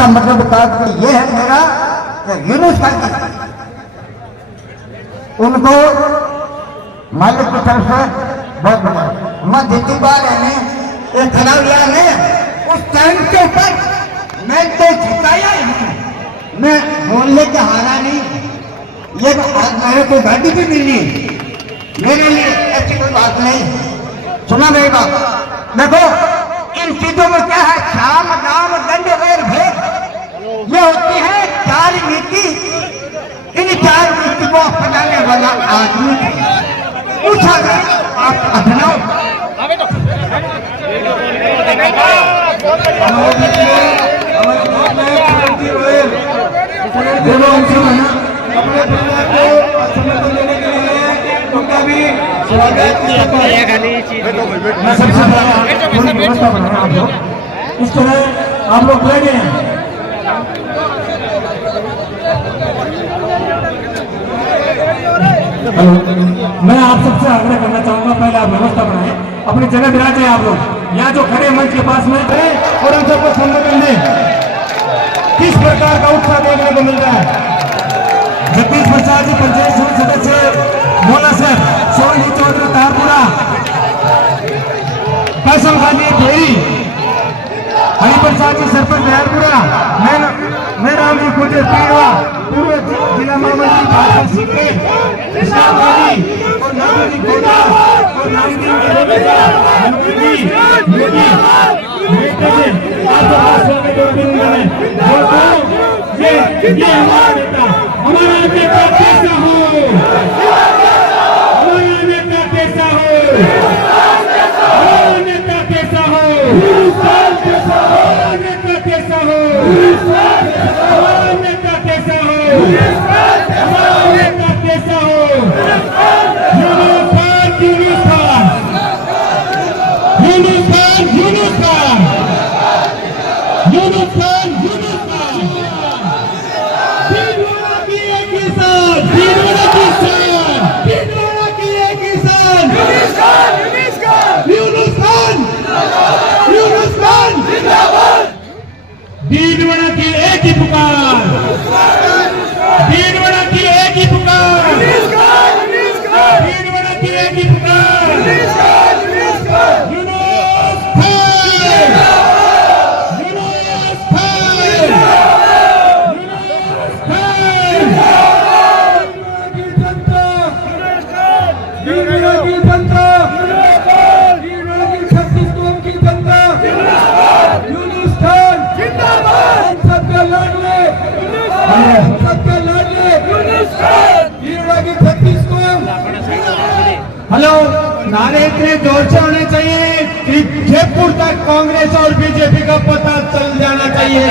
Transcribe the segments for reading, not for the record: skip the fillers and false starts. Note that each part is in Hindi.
इसका मतलब था कि ये है मेरा यूनुस खान, उनको मालिक की तरफ से बहुत बड़ा मैं जितनी बार है एक खड़ा हुआ है उस टाइम के ऊपर मैं तो झुकाया ही नहीं, मैं बोलने के हारा नहीं। ये आज मेरे को गाड़ी भी मिली मेरे लिए ऐसी कोई बात नहीं। सुना मेरी बात, देखो इन चीजों में क्या है, शाम नाम दंड वैर भेद, ये होती है चार नीति। इन चार नीति को अपनाने वाला आदमी पूछा गया आप अपनाओ। मैं सबसे पहले व्यवस्था बनाए आप लोग इस तरह आप लोग बैठे हैं। मैं आप सबसे आग्रह करना चाहूंगा, पहले आप व्यवस्था बनाएं, अपनी जगह बिराज जाए आप लोग। यहाँ जो खड़े मंच के पास में और हम सबको संबोधन दें। किस प्रकार का उत्साह देखने को मिल रहा है। जगदीश प्रसाद जी पंचायत समिति सदस्य मोला सर, सोनी चौधरी तारपुरा, कैसल खानी भेरी, हरिप्रसाद जी सरपंच दयालपुरा, मैं राम जी गुजर पीवा, पूर्व जिला महामंत्री भाजपा सीखे, इस्लाम वाली और नागरी गोदा और नागरी मोदी बेटे से आपका स्वागत और अभिनंदन है। ये हमारा नेता कैसा हो, हमारा नेता कैसा हो, हमारा नेता कैसा हो, हमारा नेता कैसा हो, हमारा नेता कैसा हो, हमारा नेता कैसा हो। यूनुस खान, यूनुस खान, यूनुस खान, यूनुस खान, यूनुस खान, यूनुस खान। भीलवाड़ा की एक किसान, भीलवाड़ा की किसान, भीलवाड़ा की एक किसान, यूनुस खान, यूनुस खान, यूनुस खान, यूनुस खान जिंदाबाद। भीलवाड़ा की एक ही पुकार, भीलवाड़ा की एक ही पुकार, भीलवाड़ा की एक ही पुकार, यूनुस खान, यूनुस खान, यूनुस खान, की जनता, भीलवाड़ा की जनता, भीलवाड़ा की 36 कौम की जनता, यूनुस खान जिंदाबाद। हम सबके लाडले, हम सबके लाडले भीलवाड़ा की 36 कौम। हेलो, नारे इतने जोर से होने चाहिए कि जयपुर तक कांग्रेस और बीजेपी का पता चल जाना चाहिए।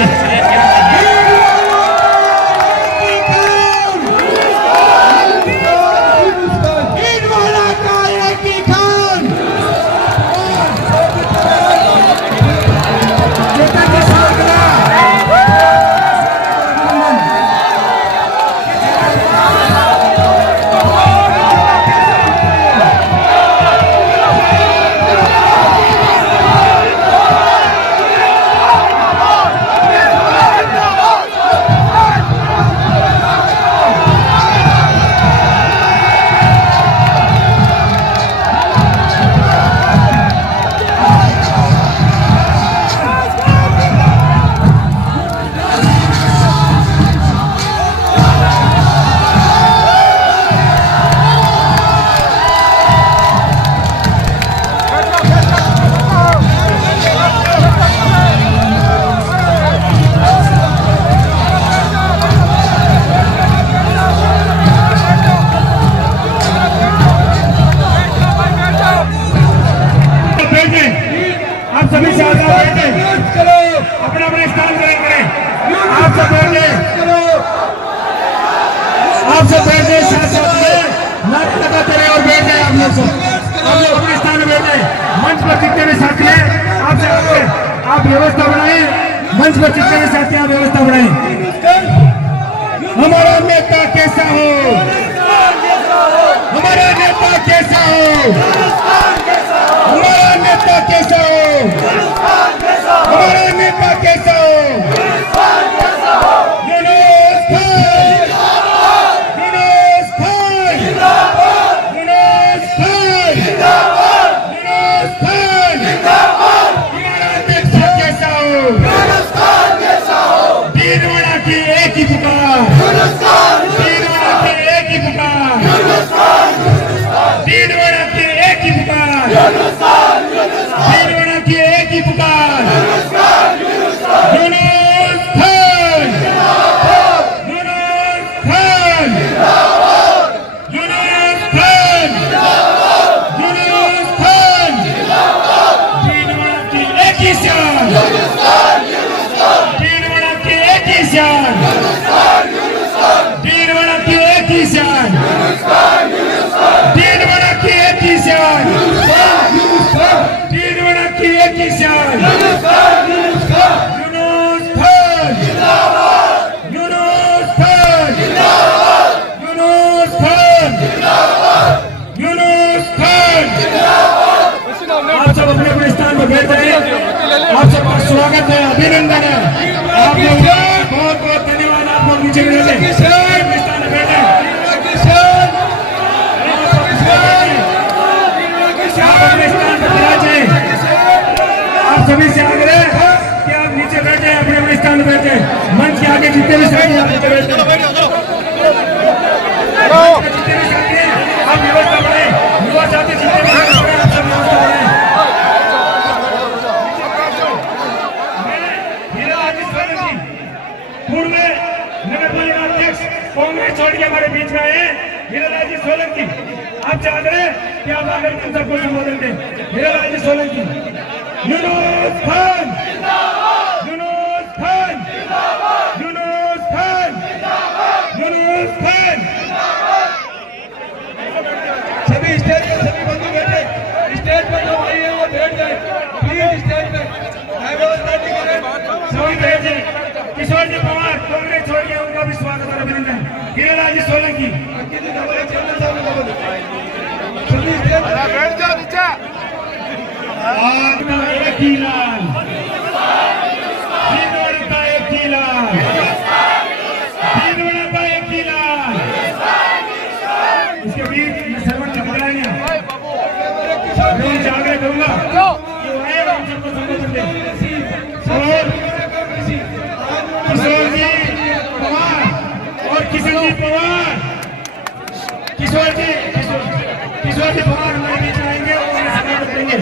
सभी अपने अपने स्थान ग्रहण करें। आप सब बैठे, आप सब बैठे, साथ साथ में नाच लगाते रहे और बैठ जाए। आप लोग अपने स्थान में बैठे, मंच पर जितने भी साथी हैं आप सब आप व्यवस्था बनाए, मंच पर जितने भी साथी आप व्यवस्था बनाए। हमारा नेता कैसा हो, हमारा नेता कैसा हो, हमारा नेता कैसा हो, हमारा नेता कैसा हो। स्वागत है, अभिनंदन है। आप लोग बहुत बहुत धन्यवाद। आप लोग नीचे बैठे, आप सभी से आग्रह कि आप नीचे बैठे, अपने अपने स्थान पर बैठे। मंच के आगे जितने भी साथी आप नीचे बैठे, आप व्यवस्था बने, युवा साथी जितने भी आप सब व्यवस्था बने। पूर्व नगर पालिका अध्यक्ष कांग्रेस छोड़ के हमारे बीच में आए हीरालाल जी सोलंकी। आप चाहते हैं कि आप आकर हम सबको संबोधन दें। हीरालाल जी सोलंकी। यूनुस खान, यूनुस खान, यूनुस खान, यूनुस खान। सभी स्टेज पे सभी बंधु बैठे, स्टेज पर जो भाई है वो बैठ जाए प्लीज। स्टेज पे व्यवस्था नहीं करें, सभी बैठ जाए। किशोर जी पवार कांग्रेस छोड़ के, उनका भी स्वागत और अभिनंदन। हीरालाल जी सोलंकी। सभी स्टेज पे बैठ जाओ नीचे। आज का एक ही लाल, हिंदोड़ा का एक ही लाल, हिंदोड़ा का एक ही लाल। इसके बीच मैं सर्वण चपड़ाएंगे, मैं जागृत करूंगा कि वो आए हम सबको संबोधन दें। किशोर जी पवार और किशन जी पवार, किशोर जी पवार हमारे बीच आएंगे और संबोधन देंगे।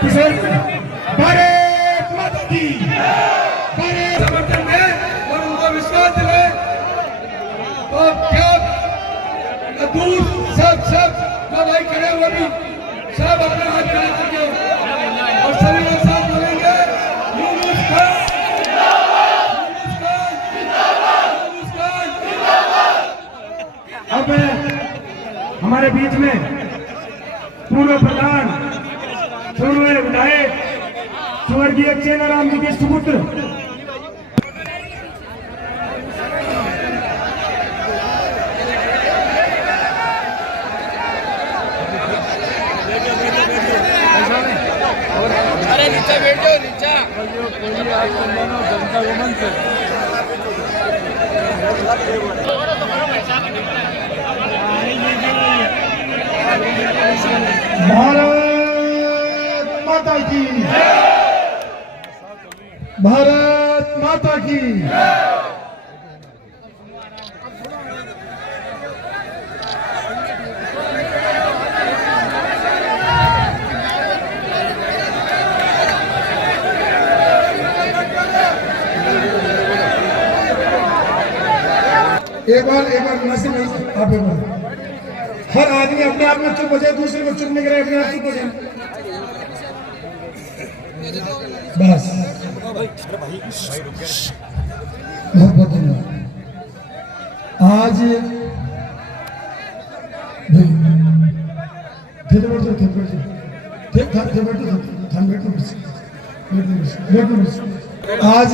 किशोर भारत माता की, भारत समर्थन है और उनको विश्वास दिलाए। तो क्या दूर सब जो भाई खड़े हुए भी सब अपने हाथ खड़े करके और सभी लोग साथ बोलेंगे यूनुस खान, यूनुस खान, यूनुस खान। अब हमारे बीच में पूर्व प्रधान, पूर्व विधायक स्वर्गीय चेनाराम जी के सुपुत्र अरे नीचे बैठो, नीचे। भारत माता की, भारत माता की। एक बार नसीब आप एक बार हर आदमी अपने आप में चुप हो जाए, दूसरे को चुप नहीं करे, अपने आप चुप हो जाए बस। बहुत बहुत धन्यवाद। आज आज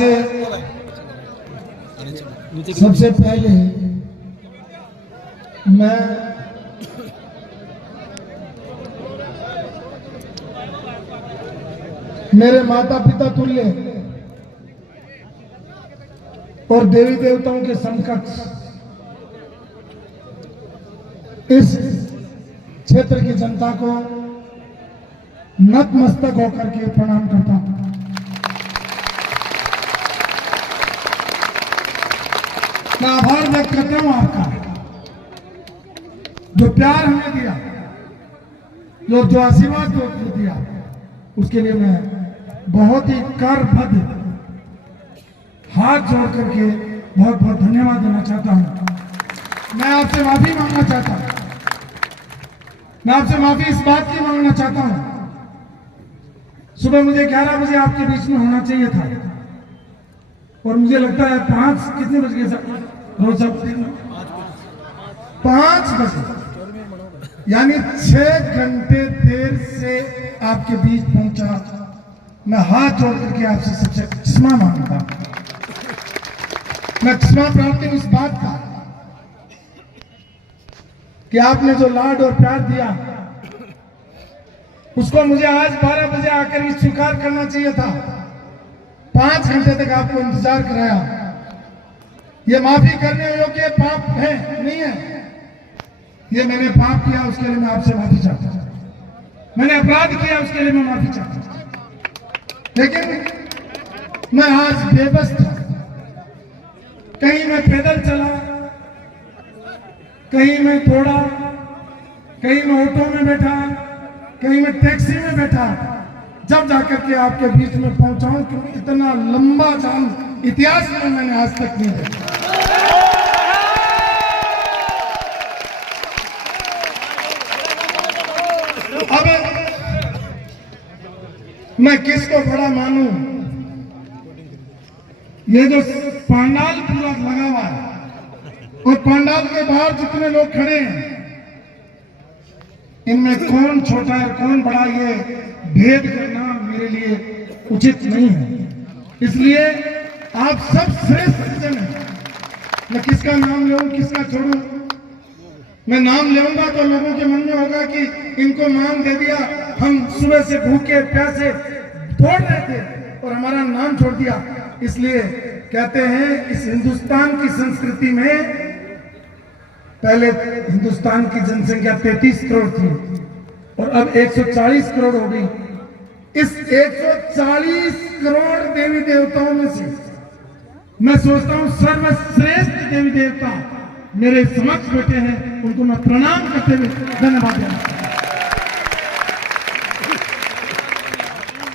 सबसे पहले मैं मेरे माता पिता तुल्य और देवी देवताओं के समकक्ष इस क्षेत्र की जनता को नतमस्तक होकर के प्रणाम करता हूं। मैं आभार व्यक्त करता हूं आपका, जो प्यार हमें दिया, जो आशीर्वाद दिया, उसके लिए मैं बहुत ही करबद्ध हाथ जोड़ करके बहुत बहुत धन्यवाद देना चाहता हूं। मैं आपसे माफी मांगना चाहता हूं, मैं आपसे माफी इस बात की मांगना चाहता हूं, सुबह मुझे 11 बजे आपके बीच में होना चाहिए था और मुझे लगता है 5 कितने बज गए सर? रोज सब 5 बजे, यानी 6 घंटे देर से आपके बीच पहुंचा। मैं हाथ जोड़ करके आपसे सबसे क्षमा मांगता हूं। मैं क्षमा प्रार्थी हूं इस बात का कि आपने जो लाड और प्यार दिया, उसको मुझे आज 12 बजे आकर ही स्वीकार करना चाहिए था। 5 घंटे तक आपको इंतजार कराया। ये माफी करने योग्य पाप है नहीं है? ये मैंने पाप किया, उसके लिए मैं आपसे माफी चाहता हूं। मैंने अपराध किया, उसके लिए मैं माफी चाहता हूं। लेकिन मैं आज बेबस था। कहीं मैं पैदल चला, कहीं मैं दौड़ा, कहीं मैं ऑटो में बैठा, कहीं मैं टैक्सी में बैठा, जब जाकर के आपके बीच में पहुंचाऊं। क्योंकि इतना लंबा जाम इतिहास में मैंने आज तक नहीं देखा। अब मैं किसको बड़ा मानूं? ये जो पंडाल पूरा लगा हुआ है और पंडाल के बाहर जितने लोग खड़े हैं, इनमें कौन छोटा है कौन बड़ा, ये भेद करना मेरे लिए उचित नहीं है। इसलिए आप सब श्रेष्ठ सज्जन हैं। मैं किसका नाम लूं, किसका छोड़ूं? मैं नाम लूंगा तो लोगों के मन में होगा कि इनको नाम दे दिया, हम सुबह से भूखे प्यासे दौड़ रहे थे और हमारा नाम छोड़ दिया। इसलिए कहते हैं इस हिंदुस्तान की संस्कृति में पहले हिंदुस्तान की जनसंख्या 33 करोड़ थी और अब 140 करोड़ हो गई। इस 140 करोड़ देवी देवताओं में से मैं सोचता हूं सर्वश्रेष्ठ देवी देवता मेरे समक्ष बैठे हैं, उनको मैं प्रणाम करते हुए धन्यवाद देना।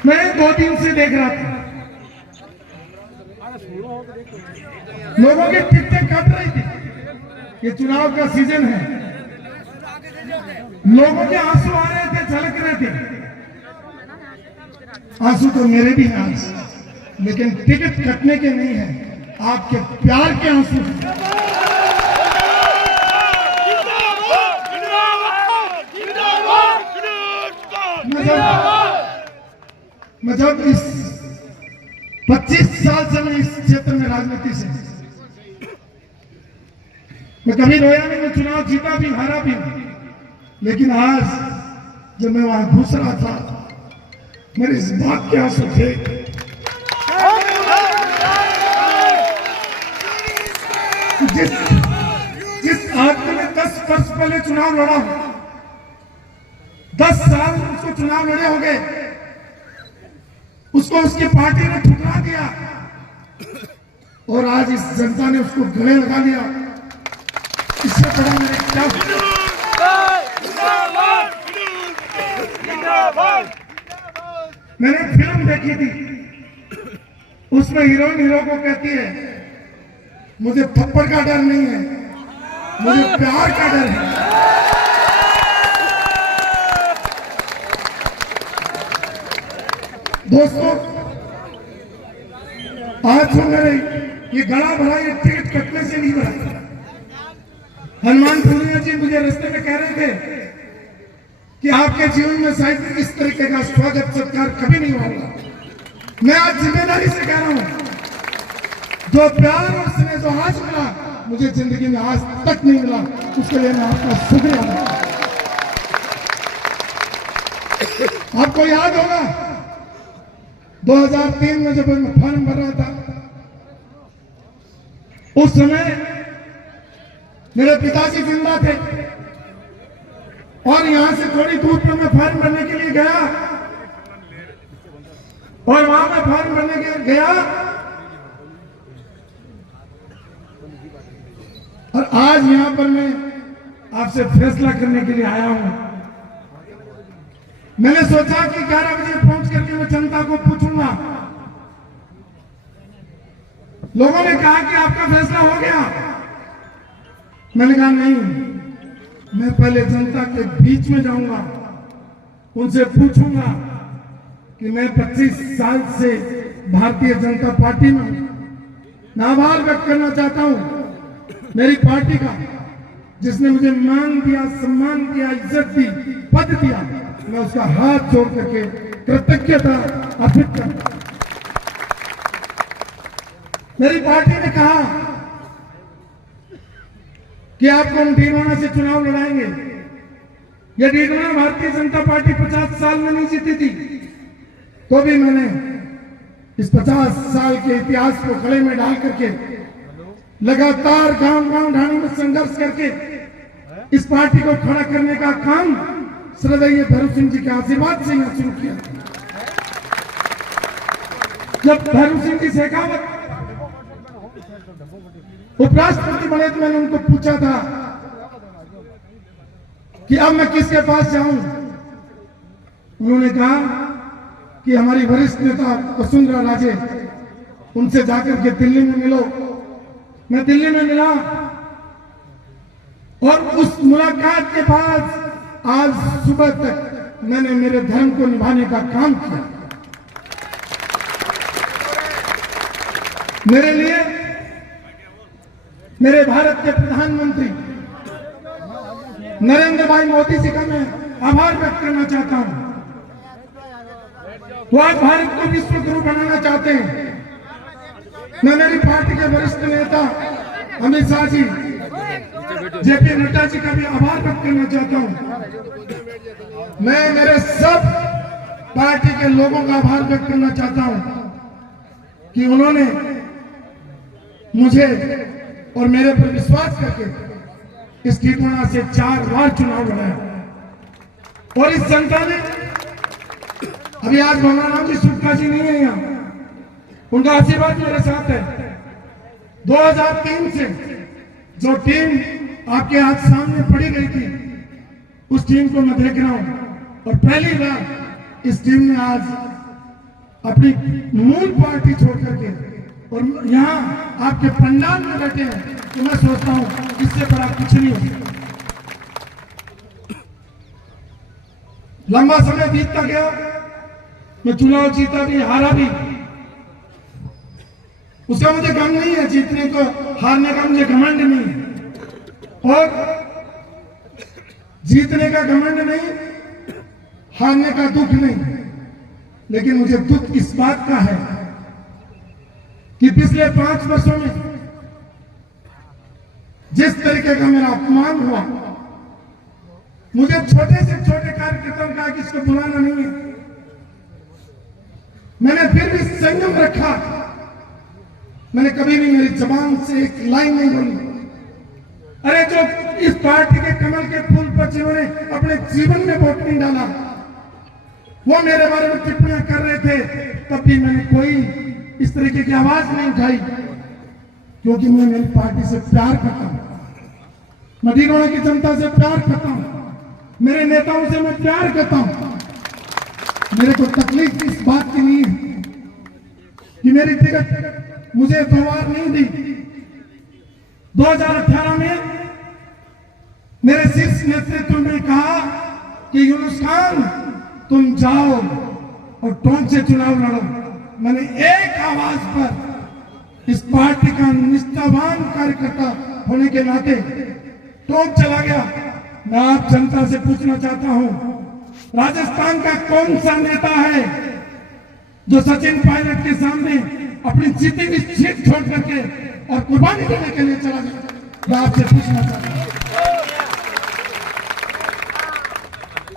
मैं 2 दिन से देख रहा था, लोगों की टिकटें कट रही थी। ये चुनाव का सीजन है, लोगों के आंसू आ रहे थे, झलक रहे थे। आंसू तो मेरे भी हैं आज, लेकिन टिकट कटने के नहीं है, आपके प्यार के आंसू। मैं जब इस 25 साल से मैं इस क्षेत्र में राजनीति से, मैं कभी रोया नहीं। मैं चुनाव जीता भी हारा भी, लेकिन आज जब मैं वहां घुस रहा था, मेरे इस बात के आंसू थे। जिस आदमी ने 10 वर्ष पहले चुनाव लड़ा, 10 साल उसको चुनाव लड़े हो गए, उसको उसकी पार्टी ने ठुकरा दिया और आज इस जनता ने उसको गले लगा लिया। इससे बड़ा मेरे क्या? मैंने फिल्म देखी थी, उसमें हीरोइन हीरो को कहती है मुझे थप्पड़ का डर नहीं है, मुझे प्यार का डर है। दोस्तों, आज जो मेरे ये गला भरा, ये टिकट कटने से नहीं भरा। हनुमान पूर्णिया जी मुझे रास्ते में कह रहे थे कि आपके जीवन में शायद इस तरीके का स्वागत सत्कार कभी नहीं होगा। मैं आज जिम्मेदारी से कह रहा हूं, जो प्यार और स्नेह जो आज मिला, मुझे जिंदगी में आज तक नहीं मिला। उसके लिए मैं आपका शुक्रिया अदा करता हूं। आपको याद होगा 2003 में जब मैं फॉर्म भर रहा था, उस समय मेरे पिताजी जिंदा थे और यहां से थोड़ी दूर पर मैं फॉर्म भरने के लिए गया और वहां मैं फॉर्म भरने के लिए गया और आज यहां पर मैं आपसे फैसला करने के लिए आया हूं। मैंने सोचा कि 11 बजे पहुंच करके मैं जनता को पूछूंगा। लोगों ने कहा कि आपका फैसला हो गया। मैंने कहा नहीं, मैं पहले जनता के बीच में जाऊंगा, उनसे पूछूंगा कि मैं 25 साल से भारतीय जनता पार्टी में हूं। मैं आभार व्यक्त करना चाहता हूं मेरी पार्टी का, जिसने मुझे मान दिया, सम्मान दिया, इज्जत दी, पद दिया। मैं उसका हाथ जोड़ करके कृतज्ञता अर्पित करता हूं। मेरी पार्टी ने कहा कि आपको हम डीवाना से चुनाव लड़ाएंगे। ये डीडवाना भारतीय जनता पार्टी 50 साल में नहीं जीती थी, तो भी मैंने इस 50 साल के इतिहास को गले में डाल करके लगातार गांव-गांव ढाणी में संघर्ष करके इस पार्टी को खड़ा करने का काम श्रद्धेय भैरव सिंह जी के आशीर्वाद से यहाँ शुरू किया। जब भैरव सिंह जी शेखावत उपराष्ट्रपति बने तो मैंने उनको पूछा था कि अब मैं किसके पास जाऊं। उन्होंने कहा कि हमारी वरिष्ठ नेता वसुंधरा राजे, उनसे जाकर के दिल्ली में मिलो। मैं दिल्ली में मिला और उस मुलाकात के बाद आज सुबह तक मैंने मेरे धर्म को निभाने का काम किया। मेरे लिए मेरे भारत के प्रधानमंत्री नरेंद्र भाई मोदी जी का मैं आभार व्यक्त करना चाहता हूं। वो आज भारत को विश्व गुरु बनाना चाहते हैं। मैं मेरी पार्टी के वरिष्ठ नेता अमित शाह जी, जेपी नड्डा जी का भी आभार व्यक्त करना चाहता हूं। मैं मेरे सब पार्टी के लोगों का आभार व्यक्त करना चाहता हूं कि उन्होंने मुझे और मेरे पर विश्वास करके इस डीडवाना से 4 बार चुनाव लड़ाया। और इस जनता ने अभी आज भगवान जी सुक्का जी नहीं है यहाँ, उनका आशीर्वाद मेरे साथ है। 2003 से जो टीम आपके आज सामने पड़ी गई थी, उस टीम को मैं देख रहा हूं और पहली बार इस टीम ने आज अपनी मूल पार्टी छोड़ करके और यहाँ आपके पंडाल में बैठे हैं। तो मैं सोचता हूं इससे बड़ा कुछ नहीं हो सकता। लंबा समय बीतता गया, मैं चुनाव जीता भी हारा भी, उसका मुझे गम नहीं है। जीतने को हारने का मुझे घमंड नहीं है, और जीतने का घमंड नहीं, हारने का दुख नहीं। लेकिन मुझे दुख इस बात का है कि पिछले 5 वर्षों में जिस तरीके का मेरा अपमान हुआ, मुझे छोटे से छोटे कार्यकर्ताओं का किसको बुलाना नहीं है, मैंने फिर भी संयम रखा। मैंने कभी भी मेरी जबान से एक लाइन नहीं बोली। अरे जो इस पार्टी के कमल के फूल पर जिन्होंने अपने जीवन में वोट नहीं डाला, वो मेरे बारे में टिप्पणियां कर रहे थे, तब भी मैंने कोई इस तरीके की आवाज नहीं उठाई, क्योंकि मैं मेरी पार्टी से प्यार करता हूं, मैं डीडवाना की जनता से प्यार करता हूं, मेरे नेताओं से मैं प्यार करता हूं। मेरे को तकलीफ इस बात की नहीं है कि मेरी टिकट मुझे 2 बार नहीं दी। 2018 में मेरे शीर्ष नेतृत्व ने कहा कि यूनुस खान तुम जाओ और टोंक से चुनाव लड़ो। मैंने एक आवाज पर इस पार्टी का निष्ठावान कार्यकर्ता होने के नाते टोंक चला गया। मैं आप जनता से पूछना चाहता हूं, राजस्थान का कौन सा नेता है जो सचिन पायलट के सामने अपनी जीती हुई सीट छोड़ करके और कुर्बानी देने के लिए चला गया? मैं आपसे पूछना चाहता हूं,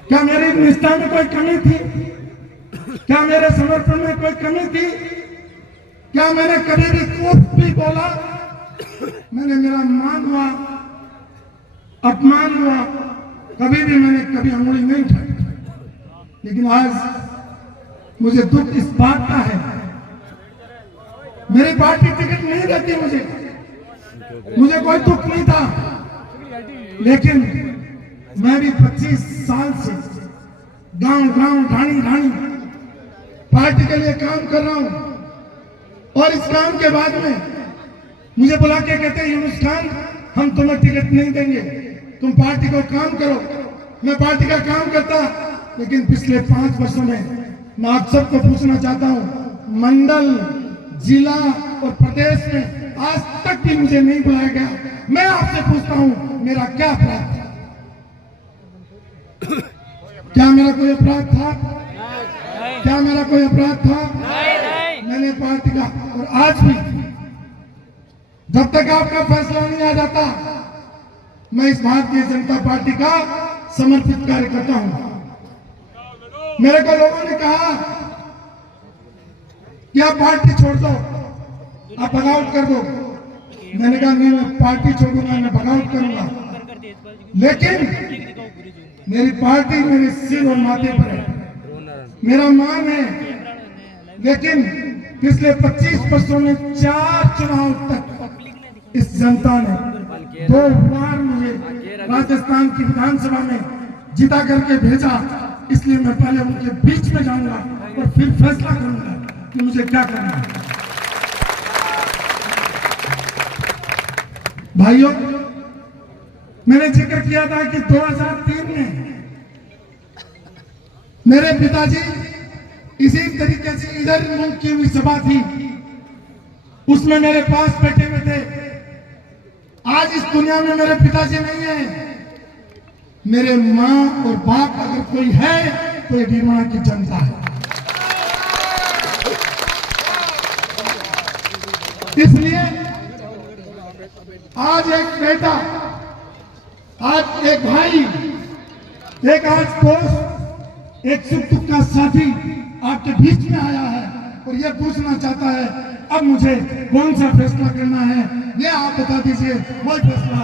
क्या मेरी निष्ठा में कोई कमी थी? क्या मेरे समर्पण में कोई कमी थी? क्या मैंने कभी भी कुछ भी बोला? मैंने मेरा मान हुआ, अपमान हुआ, कभी भी मैंने कभी अंगुली नहीं उठाई। लेकिन आज मुझे दुख इस बात का है, मेरी पार्टी टिकट नहीं देती मुझे कोई दुख नहीं था, लेकिन मैं भी 25 साल से गांव-गांव ढाणी पार्टी के लिए काम कर रहा हूं। और इस काम के बाद में मुझे बुला के कहते हैं, यूनुस खान हम तुम्हें टिकट नहीं देंगे, तुम पार्टी को काम करो। मैं पार्टी का काम करता, लेकिन पिछले 5 वर्षों में मैं आप सबको पूछना चाहता हूं, मंडल, जिला और प्रदेश में आज तक भी मुझे नहीं बुलाया गया। मैं आपसे पूछता हूं, मेरा क्या अपराध था? क्या मेरा कोई अपराध था? क्या मेरा कोई अपराध था? मैंने पार्टी का, और आज भी जब तक आपका फैसला नहीं आ जाता, मैं इस भारतीय जनता पार्टी का समर्पित कार्यकर्ता हूं। मेरे को लोगों ने कहा कि आप पार्टी छोड़ दो, आप बगावत कर दो। मैंने कहा नहीं, मैं पार्टी छोड़ूंगा, मैं बगावत करूंगा, लेकिन मेरी पार्टी मेरे सिर और माथे पर है, मेरा मान है। लेकिन पिछले 25 वर्षों में 4 चुनाव तक इस जनता ने 2 बार मुझे राजस्थान की विधानसभा में जिता करके भेजा, इसलिए मैं पहले उनके बीच में जाऊंगा और फिर फैसला करूंगा कि मुझे क्या करना है। भाइयों, मैंने जिक्र किया था कि 2003 में मेरे पिताजी इसी तरीके से इधर मुल्क की हुई सभा थी, उसमें मेरे पास बैठे हुए थे। आज इस दुनिया में मेरे पिताजी नहीं है, मेरे मां और बाप अगर कोई है तो ये भीलवाड़ा की जनता है। इसलिए आज एक बेटा, आज एक भाई, एक आज दोस्त, एक सुख दुख का साथी आपके बीच में आया है और ये पूछना चाहता है अब मुझे कौन सा फैसला करना है, ये आप बता दीजिए। वही फैसला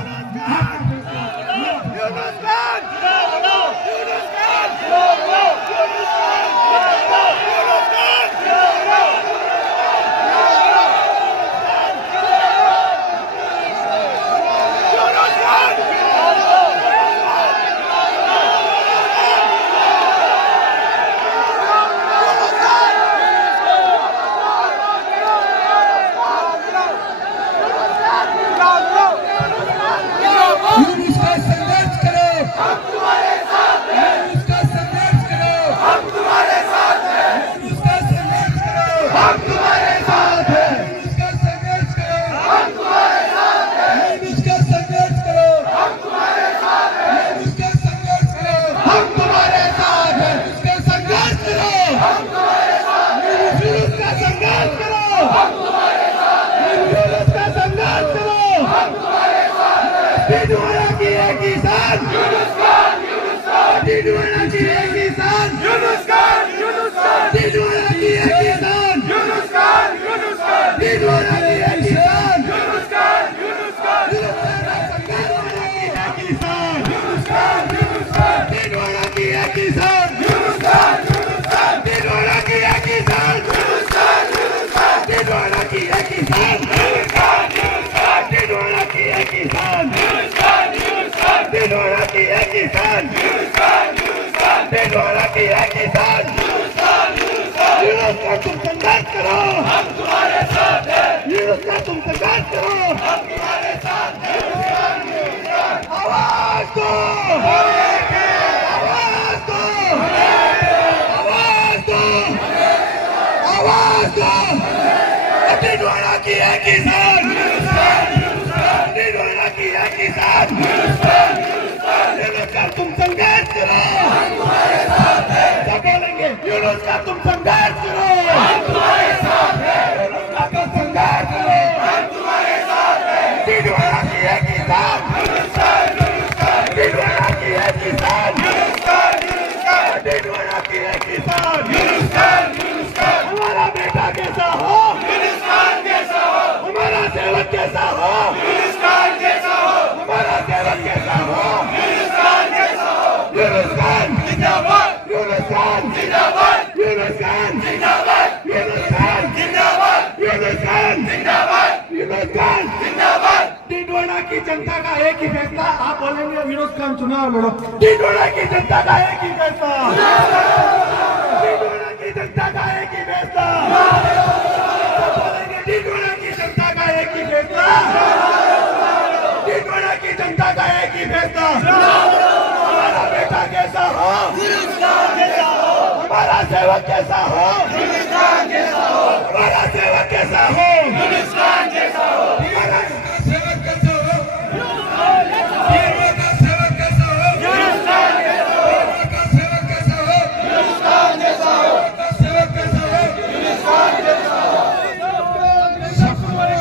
आपका तुम संघर्ष करो, हम तुम्हारे साथ हैं। तुम संघर्ष करो, हम तुम्हारे साथ हैं। आवाज दो, आवाज दो, आवाज दो, आवाज दो। भीलवाड़ा की है किसान, भीलवाड़ा की है किसान। तुम संघर्ष करो, हम तुम्हारे साथ हैं। क्या बोलेंगे? यूनुस का तुम संघर्ष करो, हम तुम्हारे साथ हैं। यूनुस का तुम संघर्ष करो, हम तुम्हारे साथ हैं। भीलवाड़ा की है किसान, भीलवाड़ा की है किसान, भीलवाड़ा की है किसान। हमारा बेटा कैसा हो, हमारा सेवक कैसा हो, हमारा सेवक कैसा हो। यूनुस खान जिंदाबाद, यूनुस खान जिंदाबाद, यूनुस खान जिंदाबाद, यूनुस खान जिंदाबाद, यूनुस खान जिंदाबाद, यूनुस खान जिंदाबाद। भीलवाड़ा की जनता का एक ही फैसला, आप बोलेंगे यूनुस खान चुनाव लड़ो। भीलवाड़ा की जनता का एक ही फैसला, भीलवाड़ा की जनता का एक ही फैसला, बोलेंगे भीलवाड़ा की जनता का एक ही फैसला, भीलवाड़ा की जनता का एक ही फैसला। हमारा बेटा कैसा हो, हमारा सेवक कैसा हो, हमारा सेवक कैसा हो, हमारा सेवक कैसा हो, हमारा सेवक कैसा हो, हमारा सेवक कैसा हो, हमारा सेवक कैसा हो, हमारा सेवक कैसा हो।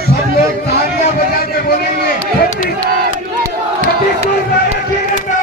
सब लोग तालियां बजा के बोलेंगे छत्तीसगढ़ का एक ही नेता।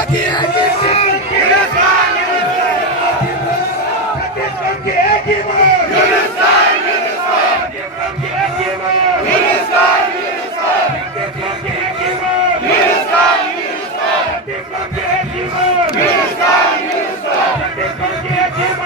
की एक ही छत्तीसगढ़ की एक ही मांग, छत्तीसगढ़ की एक ही मांग, छत्तीसगढ़ की एक ही मांग, छत्तीसगढ़ की एक ही मांग, छत्तीसगढ़ की एक ही मांग, छत्तीसगढ़ की एक ही छत्तीसगढ़ की एक ही मांग,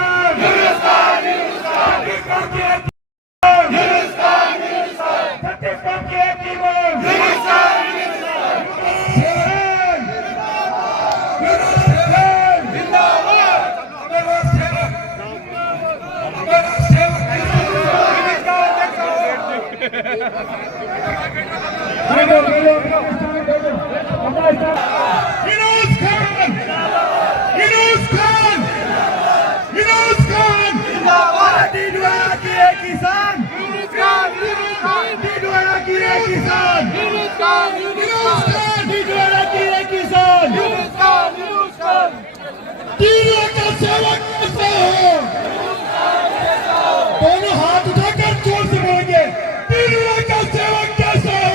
दोनों हाथ उठाकर जोर से बोलेंगे, तीनों का सेवक कैसा हो,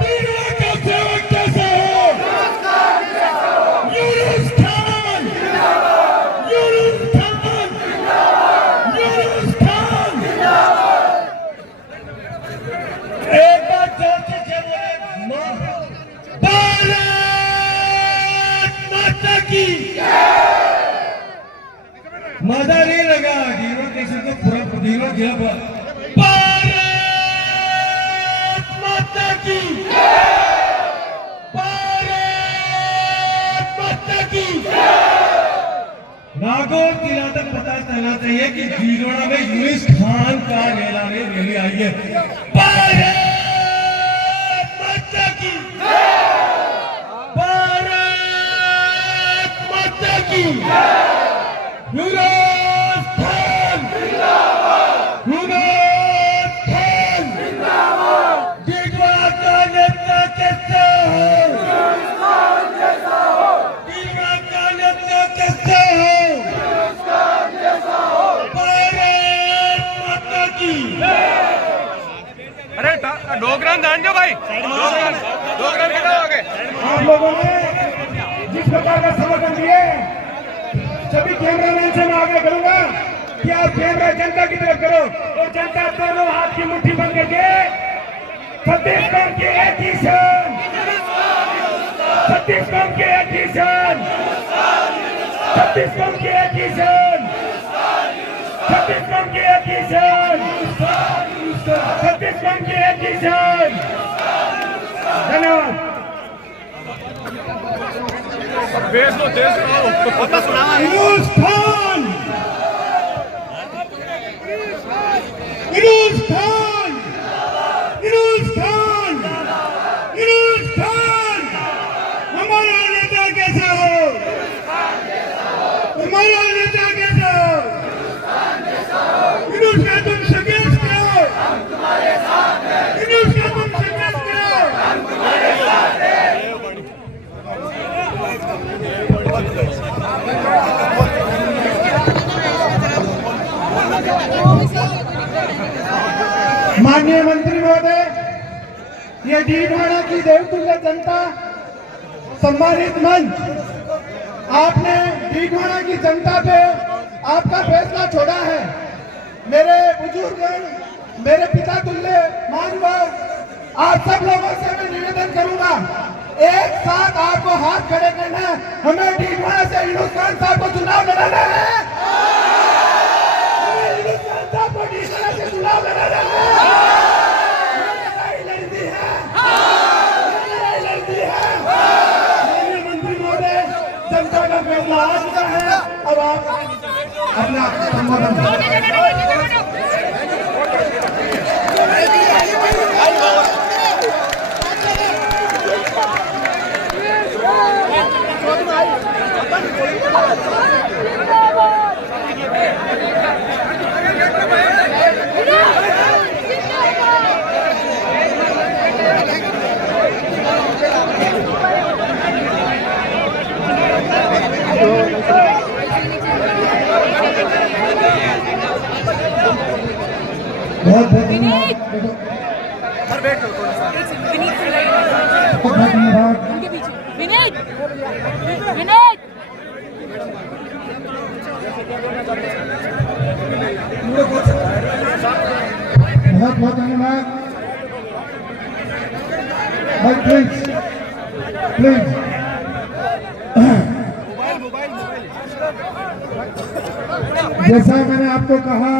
तीनों का सेवक कैसा हो, यूनुस खान, यूनुस खान, यूनुस खान। एक बार जोर से बोले, भारत माता की। मजा नहीं लगा हीरो कैसे तो पूरा हीरो गिरा। भारत माता की, भारत माता की। नागौर किला तक पता चलना चाहिए कि भीलवाड़ा में यूनुस खान का रैली आई है। भारत माता की, भारत माता की। यूनुस खान, यूनुस खान, भीलवाड़ा का नेता कैसा हो, भीलवाड़ा का नेता कैसा हो, भारत माता की। अरे डोगरान जान दो भाई, डोगरान कितना हो गए? आप लोगों ने जिस प्रकार का समर्थन दिए, सभी कैमरामैन से मैं आग्रह करूंगा कि आप कैमरा जनता की तरफ करो और जनता दोनों हाथ की मुट्ठी बंद करके छत्तीसगढ़ के एक ही शान, छत्तीसगढ़ के एक ही शान, छत्तीसगढ़ के एक ही शान, छत्तीसगढ़ के एक ही शान, छत्तीसगढ़ के एक ही शान। धन्यवाद। देश लो पता सुना यूनुस खान, यूनुस खान, यूनुस खान, यूनुस खान। हमारा नेता कैसा हो, हमारा नेता कैसा हो, यूनुस का तुम संघर्ष करो, यूनुस का तुम संघर्ष करो। माननीय मंत्री महोदय, ये भीलवाड़ा की देवतुल्य जनता सम्मानित मंच, आपने भीलवाड़ा की जनता पे आपका फैसला छोड़ा है। मेरे बुजुर्ग, मेरे पिता तुल्य मानव, आप सब लोगों से मैं निवेदन करूंगा, एक साथ आपको हाथ खड़े करना है। हमें भीलवाड़ा से यूनुस खान साहब को चुनाव लड़ाना है, हमें यूनुस खान साहब को भीलवाड़ा से चुनाव लड़ाना है। लड़ती है माननीय मंत्री महोदय, जनता का फैसला आ चुका है। अब आप अपना संबोधन बहुत बहुत धन्यवाद। बहुत धन्यवाद। विनीत विनीत बहुत बहुत धन्यवाद भाई, प्लीज प्लीज। जैसा मैंने आपको कहा,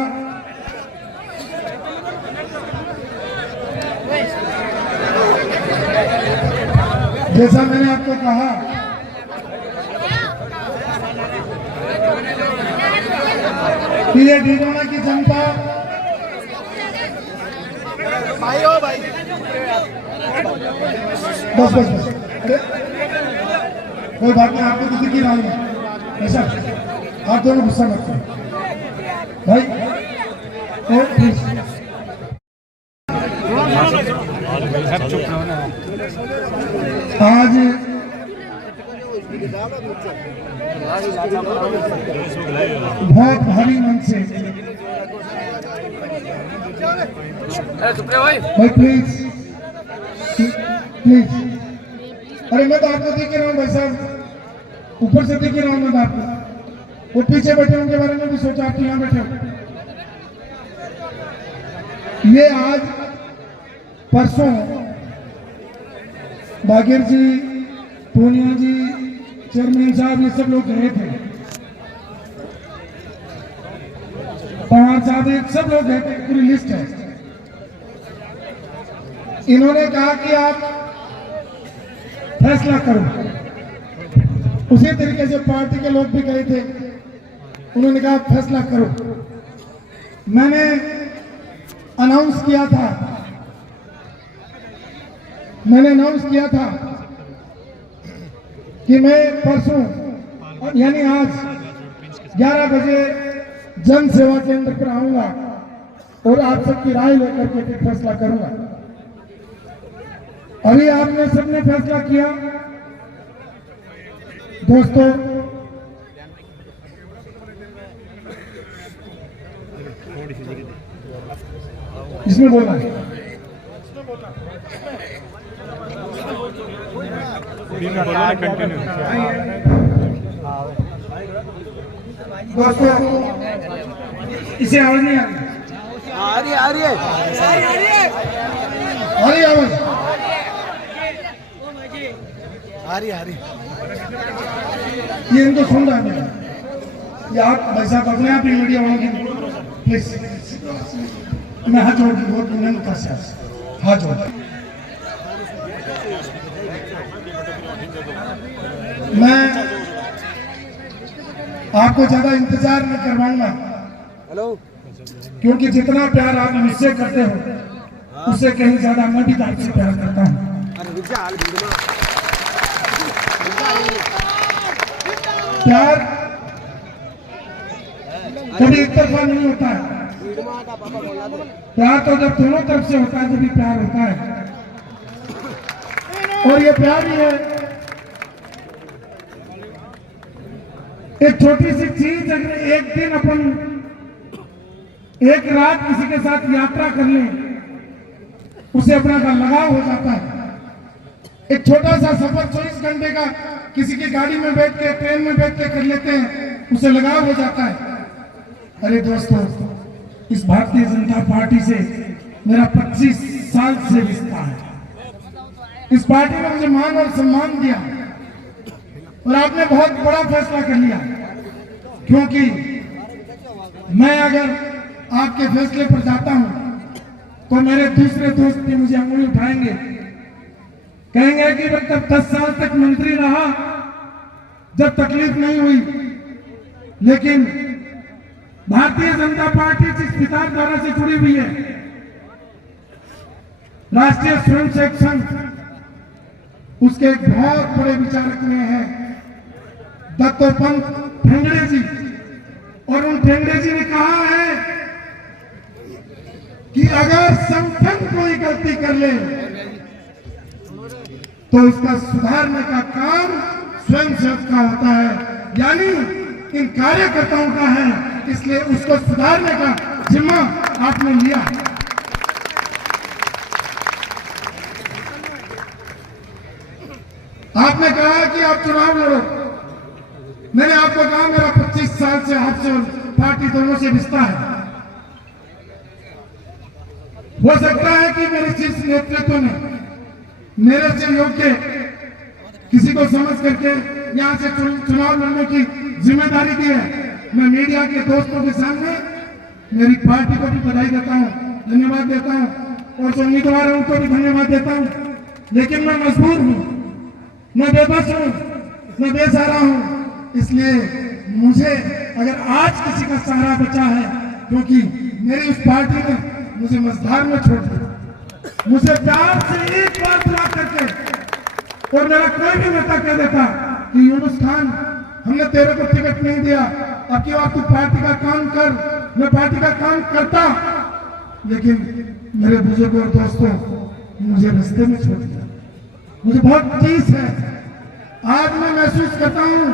जैसा मैंने आपको कहा कि ये डीडोना की जनता बस बस बस, अरे कोई बात नहीं, आपको किसी की राय नहीं ऐसा, आप दोनों गुस्सा मत करो भाई, और प्लीज। आज बहुत भारी मन से भाई, प्लीज प्लीज। अरे मैं तो आपको देख रहा हूँ भाई साहब, ऊपर से देख रहा हूँ मैं तो आपको, वो पीछे बैठे उनके बारे में भी सोचा, आप यहाँ बैठे हो। ये आज परसों बागेर जी, पूनिया जी, चेयरमैन साहब, ये सब लोग गए थे, पवार साहब, एक सब लोग गए थे, पूरी लिस्ट है। इन्होंने कहा कि आप फैसला करो। उसी तरीके से पार्टी के लोग भी गए थे, उन्होंने कहा फैसला करो। मैंने अनाउंस किया था कि मैं परसों यानी आज 11 बजे जन सेवा केंद्र पर आऊंगा और आप सबकी राय लेकर के फिर फैसला करूंगा। अभी आपने सबने फैसला किया दोस्तों, इसमें बोलना है दोस्तों, इसे आवाज नहीं आ रही आवाज ये इनको सुन रहा है। ये आप भाई साहब अपने आप ही मीडिया वालों की प्लीज, मैं हाथ जोड़ के बहुत विनम्रता से हाथ जोड़, मैं आपको ज्यादा इंतजार नहीं करवाऊंगा, क्योंकि जितना प्यार आप मुझसे करते हो उससे कहीं ज्यादा मैं भी आपसे प्यार करता हूं। प्यार कभी एक तरफा नहीं होता है, प्यार तो जब दोनों तरफ से होता है तभी प्यार होता है। और ये प्यार ही है, एक छोटी सी चीज अगर एक दिन अपन एक रात किसी के साथ यात्रा कर लें, उसे अपना का लगाव हो जाता है। एक छोटा सा सफर 24 घंटे का किसी की गाड़ी में बैठ के, ट्रेन में बैठ के कर लेते हैं, उसे लगाव हो जाता है। अरे दोस्तों, इस भारतीय जनता पार्टी से मेरा 25 साल से रिश्ता है। इस पार्टी ने मुझे मान और सम्मान दिया और आपने बहुत बड़ा फैसला कर लिया, क्योंकि मैं अगर आपके फैसले पर जाता हूं तो मेरे दूसरे दोस्त भी मुझे अंगुली उठाएंगे, कहेंगे कि जब 10 साल तक मंत्री रहा, जब तकलीफ नहीं हुई, लेकिन भारतीय जनता पार्टी जिस विचारधारा से जुड़ी हुई है, राष्ट्रीय स्वयंसेवक संघ, उसके एक बहुत बड़े विचारक में है दत्तोपंत ठेंगड़े जी, और उन ठेंगड़े जी ने कहा है कि अगर संगठन कोई गलती कर ले तो उसका सुधारने का काम स्वयंसेवक का होता है, यानी इन कार्यकर्ताओं का है, इसलिए उसको सुधारने का जिम्मा आपने लिया। आपने कहा कि आप चुनाव लड़ो। मैंने आपको कहा मेरा 25 साल से आपसे और पार्टी दोनों से रिश्ता है। हो सकता है कि मेरे शीर्ष नेतृत्व ने मेरे से योग्य किसी को समझ करके यहाँ से चुनाव लड़ने की जिम्मेदारी दी है। मैं मीडिया के दोस्तों के सामने मेरी पार्टी को भी बधाई देता हूँ, धन्यवाद देता हूँ और जो उम्मीदवार है उनको भी धन्यवाद देता हूँ। लेकिन मैं मजबूर हूँ, मैं बेबस हूँ, मैं बेसहारा हूँ। इसलिए मुझे अगर आज किसी का सहारा बचा है, क्योंकि मेरी उस पार्टी ने मुझे मझधार में छोड़ दिया, मुझे प्यार से एक बार बुला करके और मेरा कोई भी नेता कह देता कि यूनुस खान हमने तेरे को टिकट नहीं दिया, अब की बार तू पार्टी का काम कर, मैं पार्टी का काम करता। लेकिन मेरे बुजुर्गों और दोस्तों मुझे रास्ते में छोड़ दिया। मुझे बहुत टीस है। आज मैं महसूस करता हूँ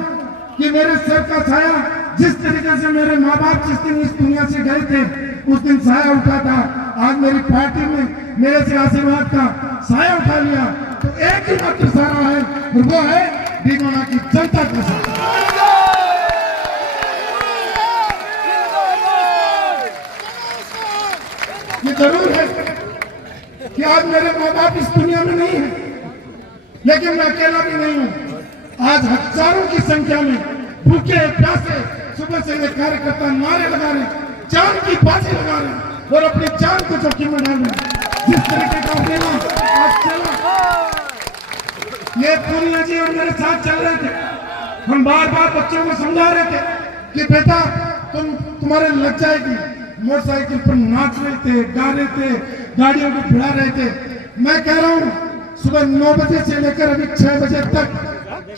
कि मेरे सिर का छाया जिस तरीके से मेरे माँ बाप जिस दिन इस दुनिया से गए थे उस दिन साया उठा था, आज मेरी पार्टी में मेरे से आशीर्वाद का साया उठा लिया। तो एक ही मात्र सहारा है और वो है डीगोना की जनता का साथ। ये जरूर है कि आज मेरे माँ बाप इस दुनिया में नहीं है, लेकिन मैं अकेला भी नहीं हूँ। आज हजारों की संख्या में भूखे प्यासे सुबह से ये कार्यकर्ता नारे लगा रहे, जान की बाजी लगा रहे और अपनी जान को जोखिम में डाल रहे। जिस तरीके का देना आज चला, ये पूर्णिया जी और मेरे साथ चल रहे थे। हम बार बार बच्चों को समझा रहे थे कि बेटा तुम्हारे लग जाएगी। मोटरसाइकिल पर नाच रहे थे, गा रहे थे, गाड़ियों को भिड़ा रहे थे। मैं कह रहा हूँ सुबह 9 बजे से लेकर अभी 6 बजे तक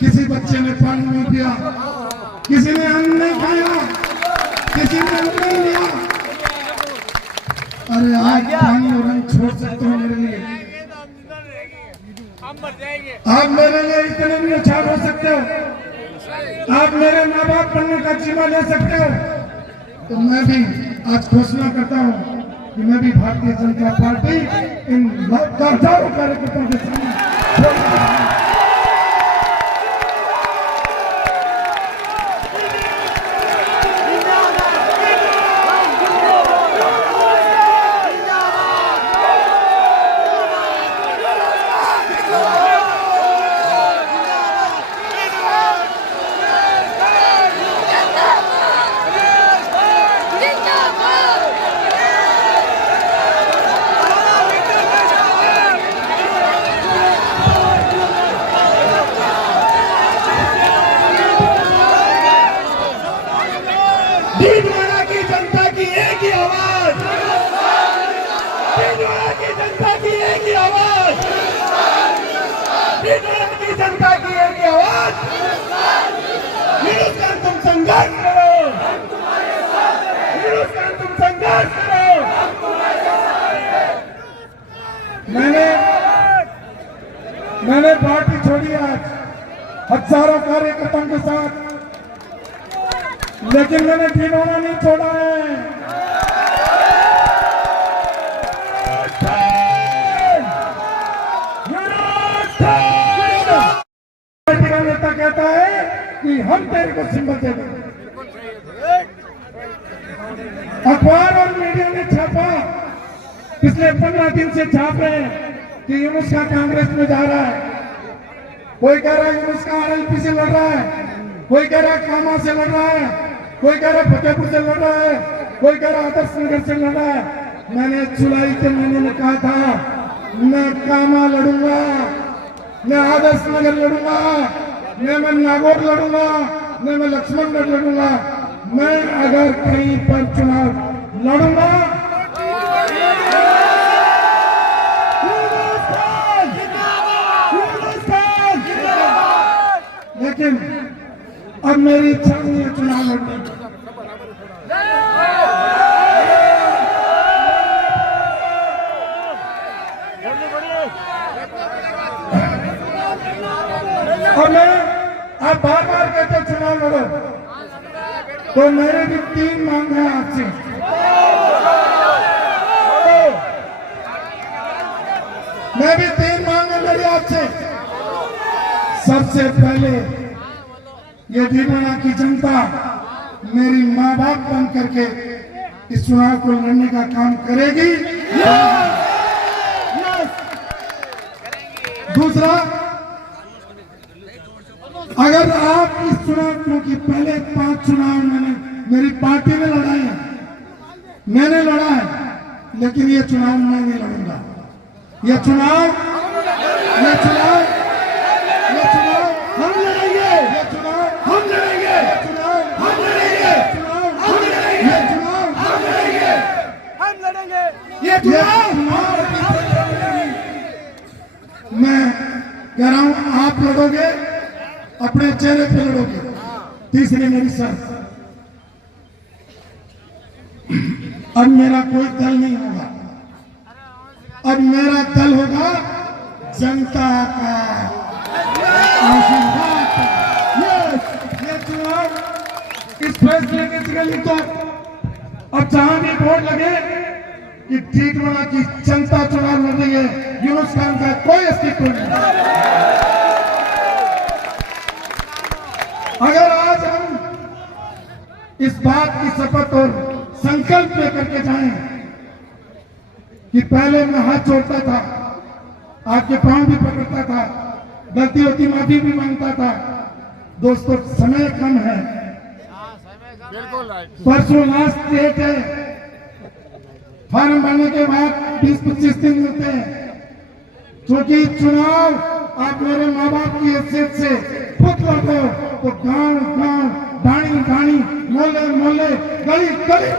किसी बच्चे ने पानी नहीं पिया, किसी ने अन्न नहीं खाया, किसी ने अन्न नहीं लिया। अरे आज पानी और अन्न छोड़ सकते हो मेरे लिए, आप मेरे लिए इतने भी नुकसान हो सकते हो, आप मेरे माँ बाप बनने का जिम्मा ले सकते हो। तो मैं भी आज घोषणा करता हूँ कि मैं भी भारतीय जनता पार्टी इन हजारों कार्यकर्ताओं के सामने भीलवाड़ा की जनता की एक ही आवाज, भीलवाड़ा की जनता की एक ही आवाज, भीलवाड़ा की जनता की एक ही आवाज। यूनुस खान तुम संघर्ष करो, यूनुस खान तुम संघर्ष करो। मैंने पार्टी छोड़ी आज हजारों कार्यकर्ताओं के साथ, लेकिन मैंने ढिंढोरा नहीं छोड़ा है। पार्टी का नेता कहता है कि हम तेरे को सिंबल दे देंगे। अखबार और मीडिया ने छापा, पिछले 15 दिन से छाप रहे हैं कि यूनुस खान कांग्रेस में जा रहा है। कोई कह रहा है यूनुस खान आरएलपी से लड़ रहा है, कोई कह रहा है कामा से लड़ रहा है, कोई कह रहा है फतेहपुर से लड़ रहा है, कोई कह रहा है आदर्श नगर से लड़ रहा है। मैंने जुलाई के महीने में कहा था मैं कामा लड़ूंगा, मैं आदर्श नगर लड़ूंगा, मैं नागौर लड़ूंगा, मैं लक्ष्मणगढ़ लड़ूंगा। मैं अगर कहीं पर चुनाव लड़ूंगा, लेकिन अब मेरी इच्छा नहीं है चुनाव लड़ने की। और मैं आप बार बार कहते चुनाव लड़ो, तो मेरे भी 3 मांग है आपसे। मैं भी 3 मांग है मेरी आपसे। सबसे पहले ये दीवाना की जनता मेरी माँ बाप बन करके इस चुनाव को लड़ने का काम करेगी। दूसरा, अगर आप इस चुनाव, क्योंकि पहले 5 चुनाव मेरी पार्टी ने लड़ाए हैं, मैंने लड़ा है, लेकिन ये चुनाव मैं नहीं लड़ूंगा। ये चुनाव हम लड़ेंगे। ये चुनाव हम लड़ेंगे। ये चुनाव हम लड़ेंगे। ये चुनाव हम लड़ेंगे। हम लड़ेंगे। ये चुनाव मैं कह रहा हूं, आप लड़ोगे, अपने चेहरे पे लड़ोगे। तीसरी मेरी शर्त, अब मेरा कोई दल नहीं होगा, अब मेरा दल होगा जनता का आशीर्वाद। ये चुनाव इस फैसले के लिए तो अब जहां भी बोर्ड लगे कि टीटवाना की जनता चुनाव लड़ रही है, यूनुस खान का कोई अस्तित्व नहीं। अगर आज हम इस बात की शपथ और संकल्प लेकर के जाएं कि पहले मैं हाथ जोड़ता था, आपके पांव भी पकड़ता था, गलती होती माफी भी मांगता था। दोस्तों, समय कम है, परसों लास्ट डेट है, फॉर्म भरने के बाद 20-25 दिन मिलते हैं, क्योंकि चुनाव आप मेरे माँ बाप की हैसियत से खुद लड़ो तो गांव गांव, ढाणी ढाणी, मोहल्ले मोहल्ले, गली गली